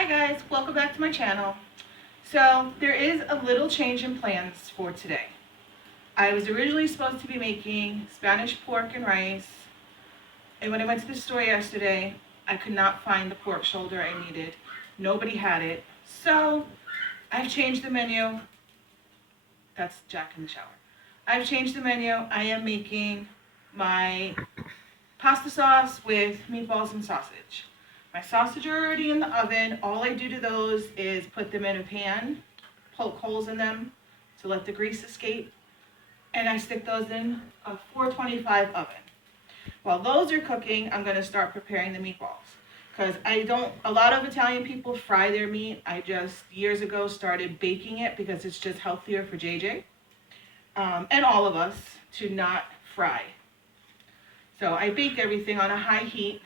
Hi guys, welcome back to my channel. So there is a little change in plans for today. I was originally supposed to be making Spanish pork and rice, and when I went to the store yesterday, I could not find the pork shoulder I needed. Nobody had it, so I've changed the menu. That's Jack in the shower. I've changed the menu. I am making my pasta sauce with meatballs and sausage. My sausage are already in the oven. All I do to those is put them in a pan, poke holes in them to let the grease escape, and I stick those in a 425 oven. While those are cooking, I'm going to start preparing the meatballs. Because a lot of Italian people fry their meat. I just years ago started baking it because it's just healthier for JJ and all of us to not fry. So I bake everything on a high heat,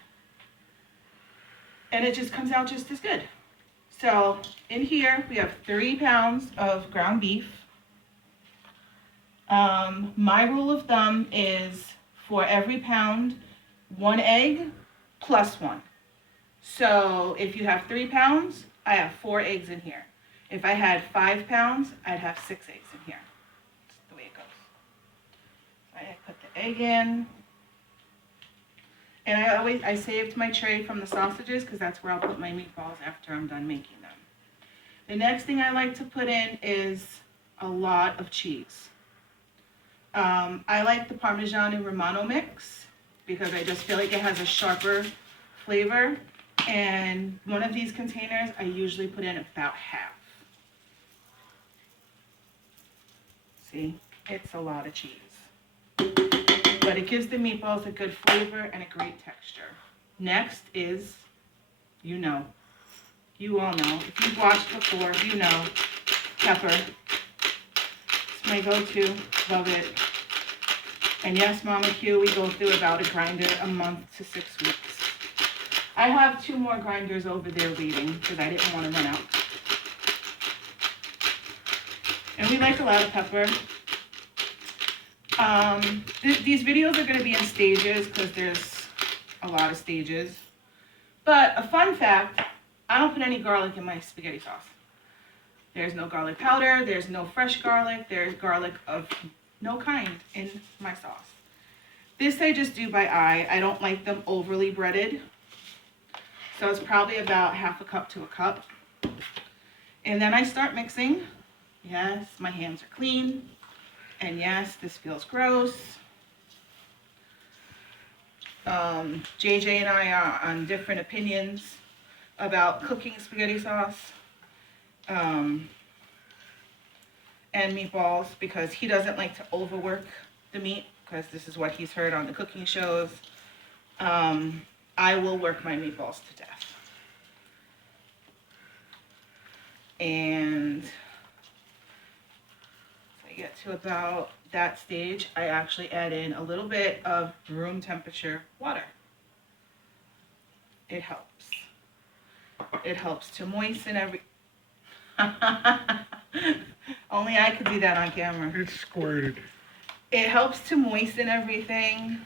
and it just comes out just as good. So in here we have 3 pounds of ground beef. My rule of thumb is for every pound, 1 egg plus 1. So if you have 3 pounds, I have 4 eggs in here. If I had 5 pounds, I'd have 6 eggs in here. That's the way it goes. I put the egg in. And I saved my tray from the sausages because that's where I'll put my meatballs after I'm done making them. The next thing I like to put in is a lot of cheese. I like the Parmesan and Romano mix because I just feel like it has a sharper flavor. And one of these containers, I usually put in about half. See, it's a lot of cheese. But it gives the meatballs a good flavor and a great texture. Next is, you all know, if you've watched before, you know, pepper. It's my go-to, love it. And yes, Mama Q, we go through about a grinder a month to 6 weeks. I have 2 more grinders over there waiting because I didn't want to run out. And we like a lot of pepper. These videos are going to be in stages because there's a lot of stages. But a fun fact, I don't put any garlic in my spaghetti sauce. There's no garlic powder, there's no fresh garlic, there's garlic of no kind in my sauce. This I just do by eye. I don't like them overly breaded. So it's probably about half a cup to a cup. And then I start mixing. Yes, my hands are clean. And yes, this feels gross. JJ and I are on different opinions about cooking spaghetti sauce and meatballs because he doesn't like to overwork the meat because this is what he's heard on the cooking shows. I will work my meatballs to death. And get to about that stage, I actually add in a little bit of room temperature water. It helps. It helps to moisten every... Only I could do that on camera. It's squirted. It helps to moisten everything.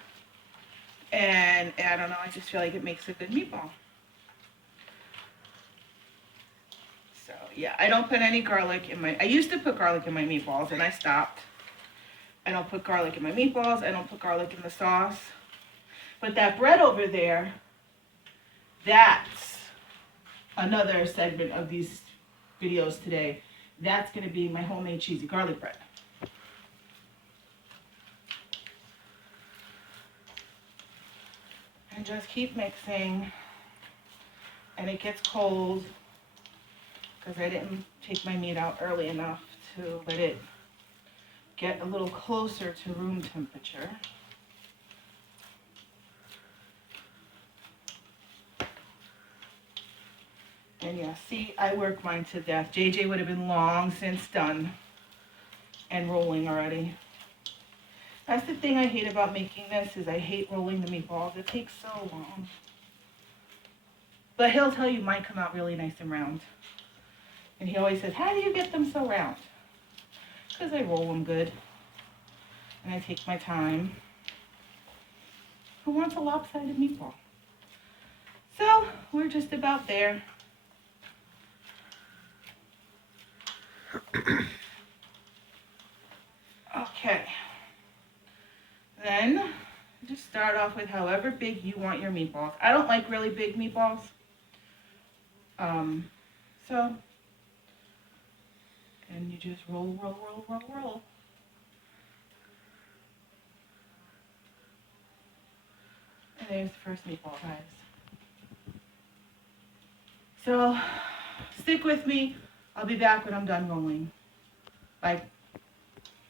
And I don't know, I just feel like it makes a good meatball. So yeah, I don't put any garlic in I used to put garlic in my meatballs and I stopped. I don't put garlic in my meatballs. I don't put garlic in the sauce. But that bread over there, that's another segment of these videos today. That's going to be my homemade cheesy garlic bread. And just keep mixing. And it gets cold because I didn't take my meat out early enough to let it get a little closer to room temperature. And yeah, see, I work mine to death. JJ would have been long since done and rolling already. That's the thing I hate about making this is I hate rolling the meatballs. It takes so long. But he'll tell you mine come out really nice and round. And he always says, how do you get them so round? Because I roll them good. And I take my time. Who wants a lopsided meatball? So, we're just about there. Okay. Then just start off with however big you want your meatballs. I don't like really big meatballs. So, and you just roll, roll, roll, roll, roll. And there's the first meatball, guys. So, stick with me. I'll be back when I'm done rolling. Bye.